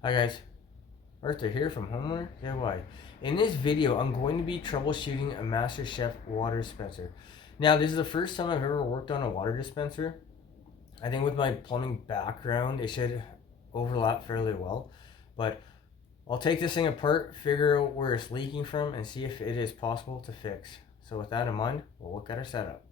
Hi guys, Arthur here from Homeowner DIY. In this video, I'm going to be troubleshooting a Master Chef water dispenser. Now, this is the first time I've ever worked on a water dispenser. I think with my plumbing background, it should overlap fairly well. But I'll take this thing apart, figure out where it's leaking from, and see if it is possible to fix. So with that in mind, we'll look at our setup.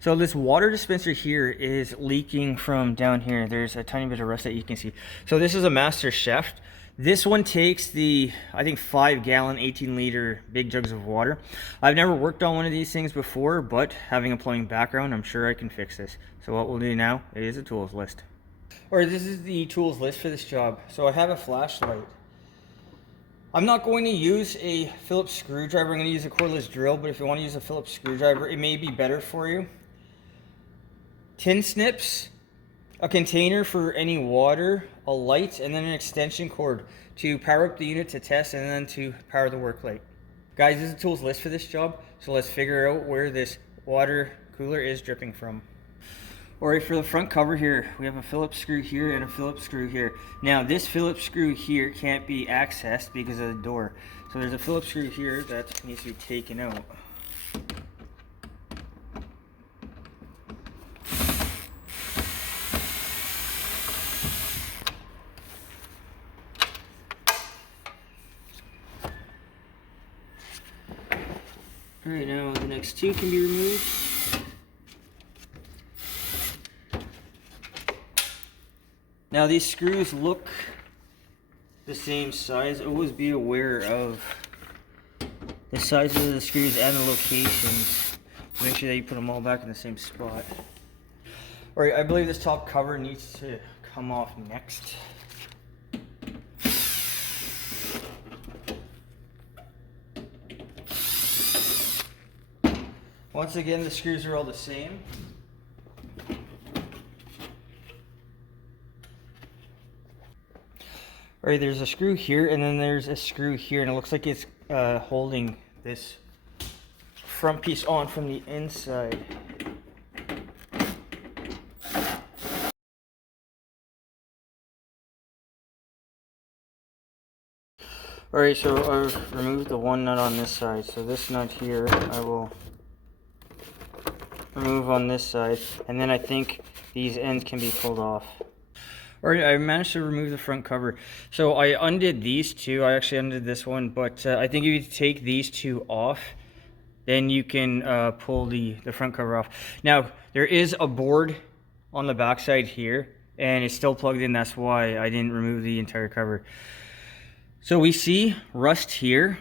So this water dispenser here is leaking from down here. There's a tiny bit of rust that you can see. So this is a Master Chef. This one takes the, I think, 5-gallon, 18-liter big jugs of water. I've never worked on one of these things before, but having a plumbing background, I'm sure I can fix this. So what we'll do now is a tools list. Or this is the tools list for this job. So I have a flashlight. I'm not going to use a Phillips screwdriver. I'm going to use a cordless drill, but if you want to use a Phillips screwdriver, it may be better for you. Tin snips, a container for any water, a light, and then an extension cord to power up the unit to test and then to power the work light. Guys, this is a tools list for this job, so let's figure out where this water cooler is dripping from. Alright, for the front cover here, we have a Phillips screw here and a Phillips screw here. Now, this Phillips screw here can't be accessed because of the door. So there's a Phillips screw here that needs to be taken out. Alright, now the next two can be removed. Now these screws look the same size. Always be aware of the sizes of the screws and the locations. Make sure that you put them all back in the same spot. Alright, I believe this top cover needs to come off next. Once again, the screws are all the same. Alright, there's a screw here and then there's a screw here, and it looks like it's holding this front piece on from the inside. Alright, so I've removed the one nut on this side, so this nut here I will remove on this side, and then I think these ends can be pulled off. Alright, I managed to remove the front cover. So I undid these two. I actually undid this one, but I think if you take these two off, then you can pull the front cover off. Now, there is a board on the back side here, and it's still plugged in. That's why I didn't remove the entire cover. So we see rust here,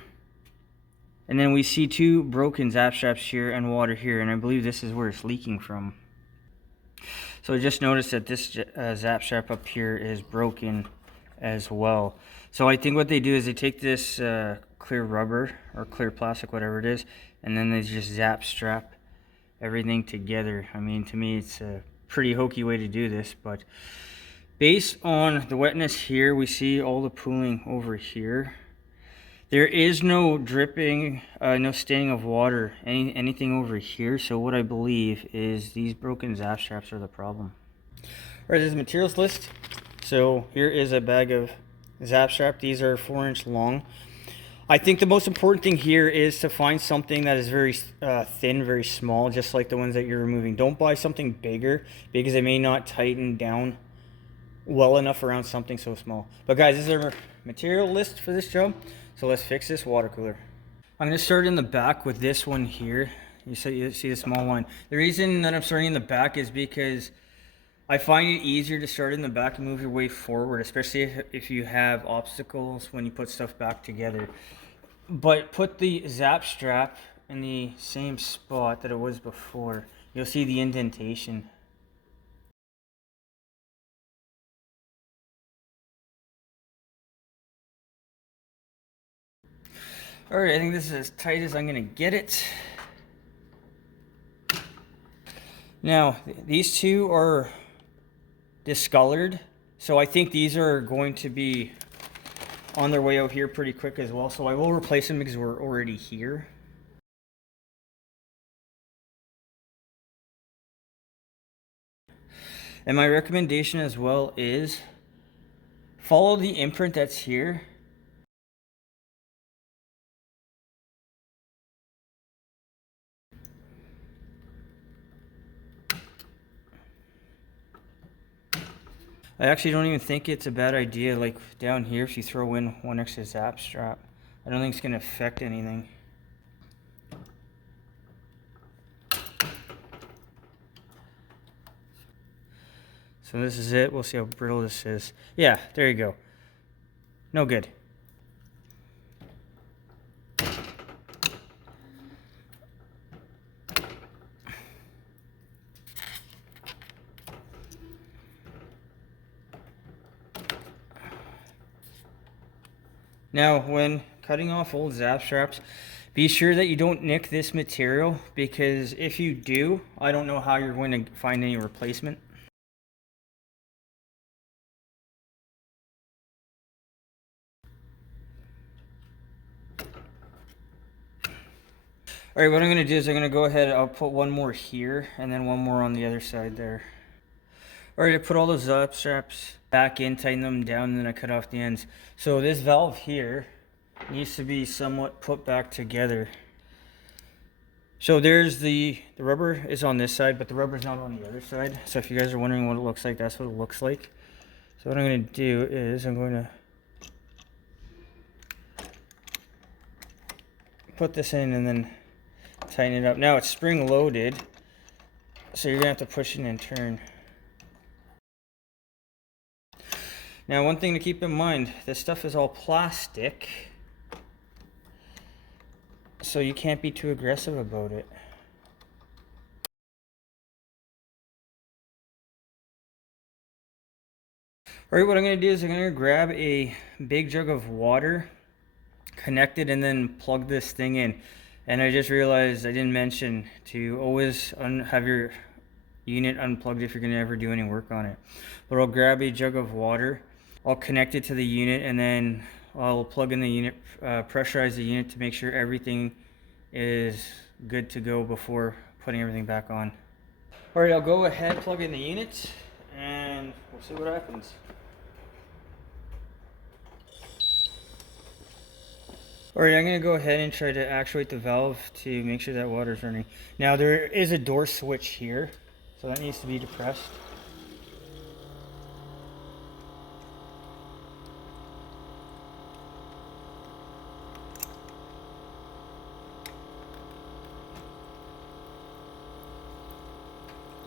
and then we see two broken zap straps here and water here, and I believe this is where it's leaking from. So I just noticed that this zap strap up here is broken as well. So I think what they do is they take this clear rubber or clear plastic, whatever it is, and then they just zap strap everything together. I mean, to me, it's a pretty hokey way to do this, but based on the wetness here, we see all the pooling over here. There is no dripping, no staining of water, anything over here. So what I believe is these broken zap straps are the problem. Alright, there's a materials list. So here is a bag of zap strap. These are 4-inch long. I think the most important thing here is to find something that is very thin, very small, just like the ones that you're removing. Don't buy something bigger because it may not tighten down well enough around something so small. But guys, this is our material list for this job. So let's fix this water cooler. I'm going to start in the back with this one here. You see the small one. The reason that I'm starting in the back is because I find it easier to start in the back and move your way forward, especially if you have obstacles when you put stuff back together. But put the zap strap in the same spot that it was before. You'll see the indentation. Alright, I think this is as tight as I'm going to get it. Now, these two are discolored, so I think these are going to be on their way out here pretty quick as well. So I will replace them because we're already here. And my recommendation as well is Follow the imprint that's here. I actually don't even think it's a bad idea, like down here, if you throw in one extra zap strap. I don't think it's going to affect anything. So this is it. We'll see how brittle this is. Yeah, there you go. No good. Now, when cutting off old zap straps, be sure that you don't nick this material, because if you do, I don't know how you're going to find any replacement. Alright, what I'm going to do is I'm going to go ahead, I'll put one more here, and then one more on the other side there. Alright, I put all those zap straps back in, tighten them down, and then I cut off the ends. So this valve here needs to be somewhat put back together. So there's the rubber is on this side, but the rubber's not on the other side. So if you guys are wondering what it looks like, that's what it looks like. So what I'm going to do is I'm going to put this in and then tighten it up. Now it's spring loaded, so you're going to have to push it and turn. Now one thing to keep in mind, this stuff is all plastic, so you can't be too aggressive about it. Alright, what I'm going to do is I'm going to grab a big jug of water, connect it, and then plug this thing in. And I just realized I didn't mention to always have your unit unplugged if you're going to ever do any work on it. But I'll grab a jug of water, I'll connect it to the unit, and then I'll plug in the unit, pressurize the unit to make sure everything is good to go before putting everything back on. Alright, I'll go ahead, plug in the unit, and we'll see what happens. Alright, I'm going to go ahead and try to actuate the valve to make sure that water's running. Now there is a door switch here, so that needs to be depressed.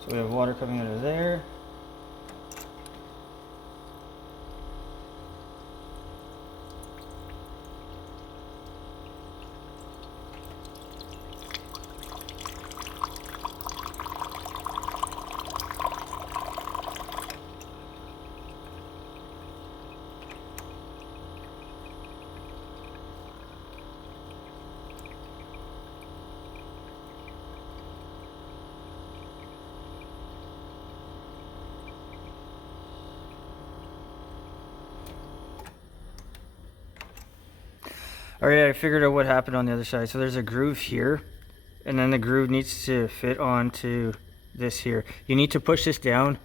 So we have water coming out of there. Alright, I figured out what happened on the other side. So there's a groove here, and then the groove needs to fit onto this here. You need to push this down.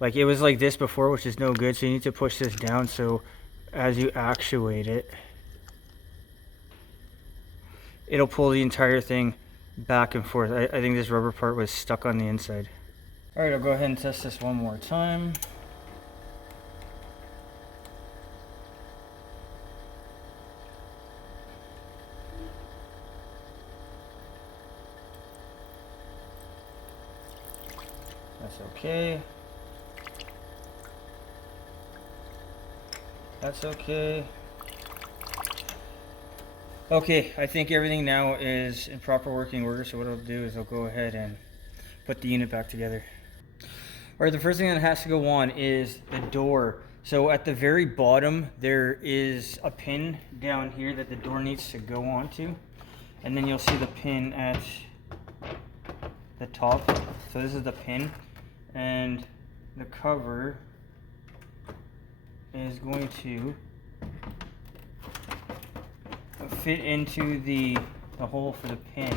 Like it was like this before, which is no good, so you need to push this down so as you actuate it, it'll pull the entire thing back and forth. I think this rubber part was stuck on the inside. Alright, I'll go ahead and test this one more time. That's okay. That's okay. Okay, I think everything now is in proper working order, so what I'll do is I'll go ahead and put the unit back together. Alright, the first thing that has to go on is the door. So at the very bottom there is a pin down here that the door needs to go onto, and then you'll see the pin at the top. So this is the pin, and the cover is going to fit into the hole for the pin.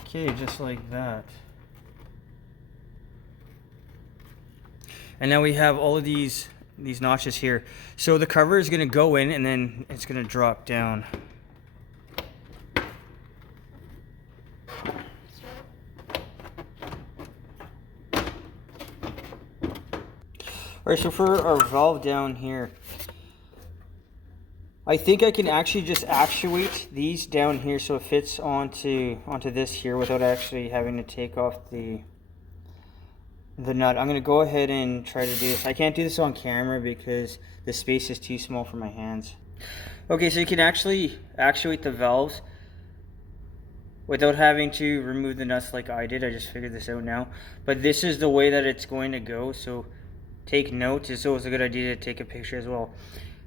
Okay, just like that. And now we have all of these notches here. So the cover is going to go in and then it's going to drop down. Alright, so for our valve down here, I think I can actually just actuate these down here so it fits onto this here without actually having to take off the nut. I'm going to go ahead and try to do this. I can't do this on camera because the space is too small for my hands. Okay, so you can actually actuate the valves without having to remove the nuts like I did. I just figured this out now. But this is the way that it's going to go, so take notes. It's always a good idea to take a picture as well.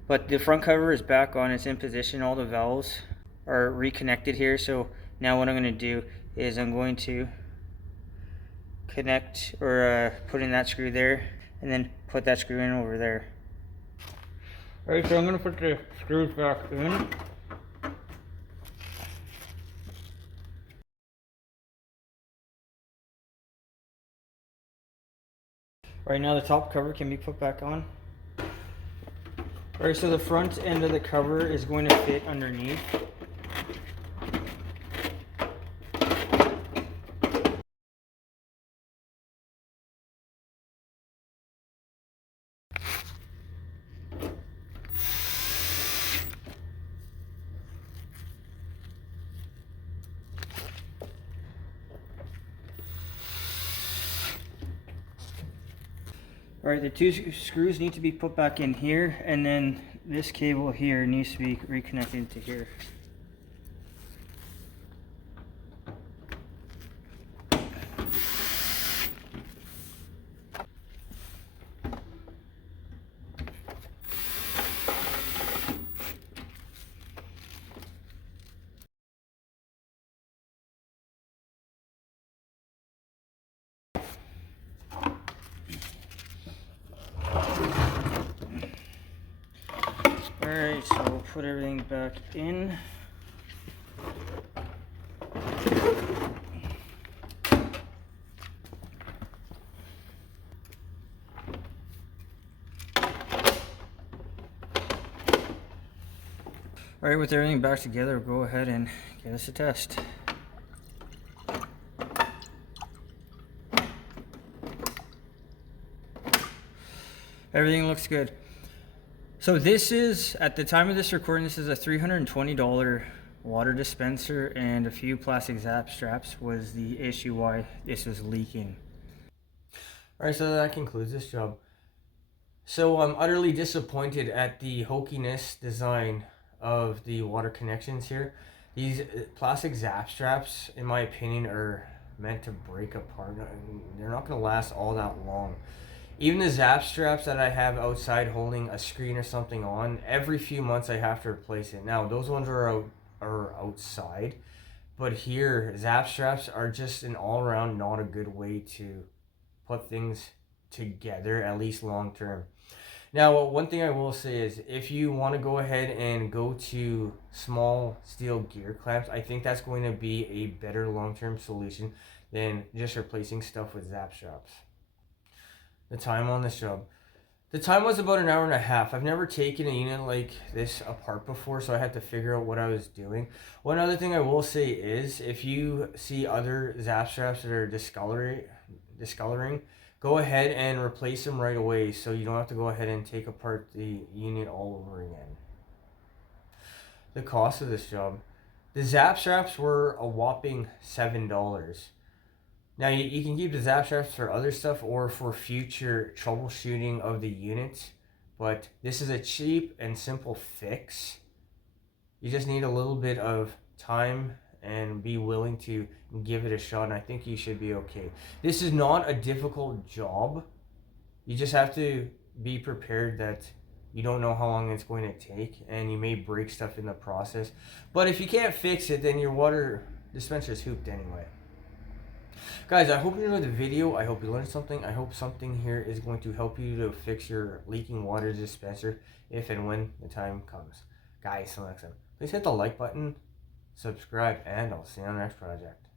But the front cover is back on, it's in position. All the valves are reconnected here. So now what I'm going to do is I'm going to connect or put in that screw there and then put that screw in over there. Alright, so I'm going to put the screws back in. Right now the top cover can be put back on. Alright, so the front end of the cover is going to fit underneath. Alright, the two screws need to be put back in here, and then this cable here needs to be reconnected to here. Alright, so we'll put everything back in. Alright, with everything back together, we'll go ahead and give us a test. Everything looks good. So this is, at the time of this recording, this is a $320 water dispenser, and a few plastic zap straps was the issue why this was leaking. Alright, so that concludes this job. So I'm utterly disappointed at the hokiness design of the water connections here. These plastic zap straps, in my opinion, are meant to break apart. They're not going to last all that long. Even the zap straps that I have outside holding a screen or something on, every few months I have to replace it. Now, those ones are outside, but here, zap straps are just an all-around not a good way to put things together, at least long term. Now, one thing I will say is, if you want to go ahead and go to small steel gear clamps, I think that's going to be a better long-term solution than just replacing stuff with zap straps. The time on this job. The time was about 1.5 hours. I've never taken a unit like this apart before, so I had to figure out what I was doing. One other thing I will say is, if you see other zap straps that are discoloring, go ahead and replace them right away so you don't have to go ahead and take apart the unit all over again. The cost of this job. The zap straps were a whopping $7. Now, you can keep the zap straps for other stuff or for future troubleshooting of the units, but this is a cheap and simple fix. You just need a little bit of time and be willing to give it a shot, and I think you should be okay. This is not a difficult job. You just have to be prepared that you don't know how long it's going to take, and you may break stuff in the process. But if you can't fix it, then your water dispenser is hooped anyway. Guys, I hope you enjoyed the video. I hope you learned something. I hope something here is going to help you to fix your leaking water dispenser if and when the time comes. Guys, till next time, please hit the like button, subscribe, and I'll see you on the next project.